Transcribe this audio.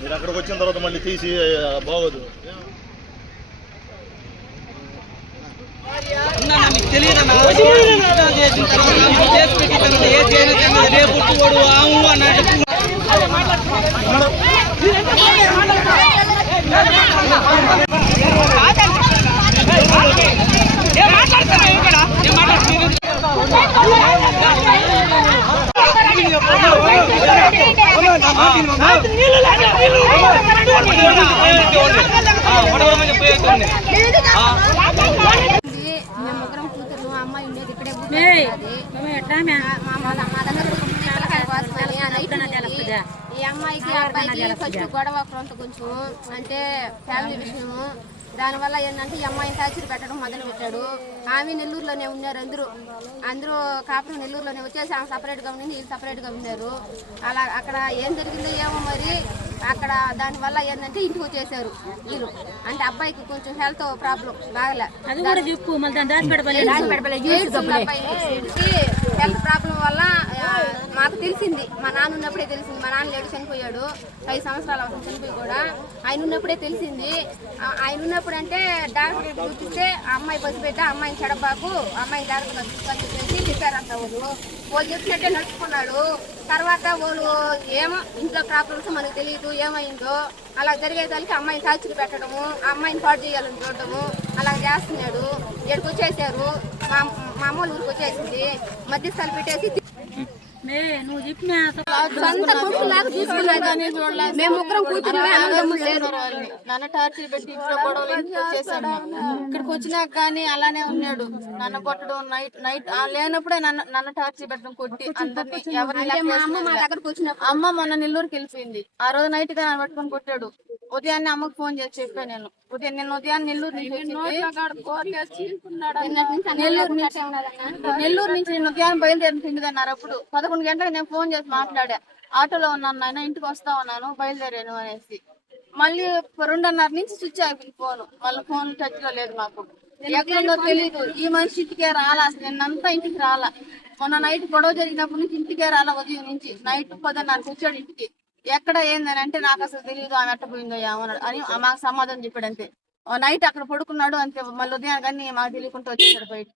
మీరు అక్కడికి వచ్చిన తర్వాత మళ్ళీ తీసి బాగోదు. మీకు తెలియదన్నా చేసిన తర్వాత మీకు చేసి పెట్టిన తర్వాత ఏ చేయను రేపు పుట్టుకోడు ఆము అన్నట్టు ఉంది. మేము ముగ్గురం కూతుర్లు ఆ అమ్మాయి ఉండేది ఇక్కడే ఊరికే ఉన్నది. మా మా మా దగ్గర పిల్లకాయ కోసమని ఆ నైట్ ఉంది. ఈ అమ్మాయికి అబ్బాయికి ఫస్ట్ గొడవ కొంత కొంచెం అంటే ఫ్యామిలీ విషయము దానివల్ల ఏంటంటే ఈ అమ్మాయిని టార్చర్ పెట్టడం మొదలు పెట్టాడు ఆమె నెల్లూరులోనే ఉన్నారు అందరూ. అందరూ కాపురం నెల్లూరులోనే వచ్చేసి ఆమె సపరేట్గా ఉంది వీళ్ళు సపరేట్గా ఉన్నారు. అలా అక్కడ ఏం జరిగిందో ఏమో మరి అక్కడ దానివల్ల ఏంటంటే ఇంటికి వచ్చేసారు వీళ్ళు. అంటే అబ్బాయికి కొంచెం హెల్త్ ప్రాబ్లం బాగలే. అది కూడా చెప్పు మళ్ళీ దాన్ని దాచి ఎయిడ్స్ ఉన్న అబ్బాయికి హెల్త్ ప్రాబ్లం వల్ల మాకు తెలిసింది. మా నాన్న ఉన్నప్పుడే తెలిసింది. మా నాన్న లేడు చనిపోయాడు. ఐదు సంవత్సరాల అవసరం చనిపోయి కూడా. ఆయన ఉన్నప్పుడే తెలిసింది. ఆయన ఉన్నప్పుడు అంటే డాక్టర్ చూపిస్తే అమ్మాయి పసిపెట్ట అమ్మాయిని చెడబాకు అమ్మాయి డాక్టర్ చూసుకొని చెప్పేసి చెప్పారంట వాళ్ళు. వాళ్ళు చెప్పినట్టే నడుచుకున్నాడు. తర్వాత వాళ్ళు ఏమో ఇంట్లో ప్రాబ్లమ్స్ మనకు తెలియదు ఏమైందో అలా జరిగేదానికి అమ్మాయిని టార్చర్ పెట్టడము ఆ అమ్మాయిని పాడు చేయాలని చూడటము అలా చేస్తున్నాడు. ఎక్కడికి వచ్చేసారు. మా మా అమ్మ ఊరికి వచ్చేసింది. మధ్యస్థాలు పెట్టేసి సొంత కొడుకు లాగా చూసుకున్నాడు. మేము ముగ్గురం కూతురు అన్నదమ్ములు లేరు. నన్ను టార్చర్ పెట్టి ఇంట్లో గొడవలు ఇంటికి వచ్చేసాడు ఇక్కడికి వచ్చినాక కానీ అలానే ఉన్నాడు. నన్ను కొట్టడం నైట్ నైట్ ఆ లేనప్పుడే నన్ను నన్ను టార్చర్ పెట్టడం కొట్టి అందరినీ ఎవరిని మా అమ్మ మా చేసలేదు. దగ్గరకు వచ్చినప్పుడు. అమ్మ మొన్న నెల్లూరుకి వెళ్ళిపోయింది. ఆ రోజు నైట్గా నన్ను పట్టుకొని కొట్టాడు. ఉదయాన్నే అమ్మకు ఫోన్ చేసి చెప్పాను నేను. ఉదయం నేను ఉదయాన్నే నెల్లూరు నుంచి నెల్లూరు నుంచి. నెల్లూరు నుంచి నేను అన్నారు అప్పుడు. పదకొండు గంటలకు నేను ఫోన్ చేసి మాట్లాడా. ఆటోలో ఉన్నాను నాయన ఇంటికి వస్తా ఉన్నాను బయలుదేరాను అనేసి. మళ్ళీ రెండున్నర నుంచి స్విచ్ అయిపోయింది ఫోన్. మళ్ళీ ఫోన్ టచ్లో లేదు మాకు. ఎక్కడో తెలియదు ఈ మనిషి ఇంటికే రాలా అసలు. నిన్నంతా ఇంటికి రాలా. మొన్న నైట్ గొడవ జరిగినప్పటి నుంచి ఇంటికే రాలా ఉదయం నుంచి. నైట్ పదన్నరకు వచ్చాడు ఇంటికి. ఎక్కడ ఏందని అంటే నాకు అసలు తెలియదు ఆమె అట్టపోయిందో ఏమన్నాడు అని మాకు సమాధానం చెప్పాడు అంతే. నైట్ అక్కడ పడుకున్నాడు అంతే. మళ్ళీ ఉదయం మాకు తెలియకుండా వచ్చేసాడు బయట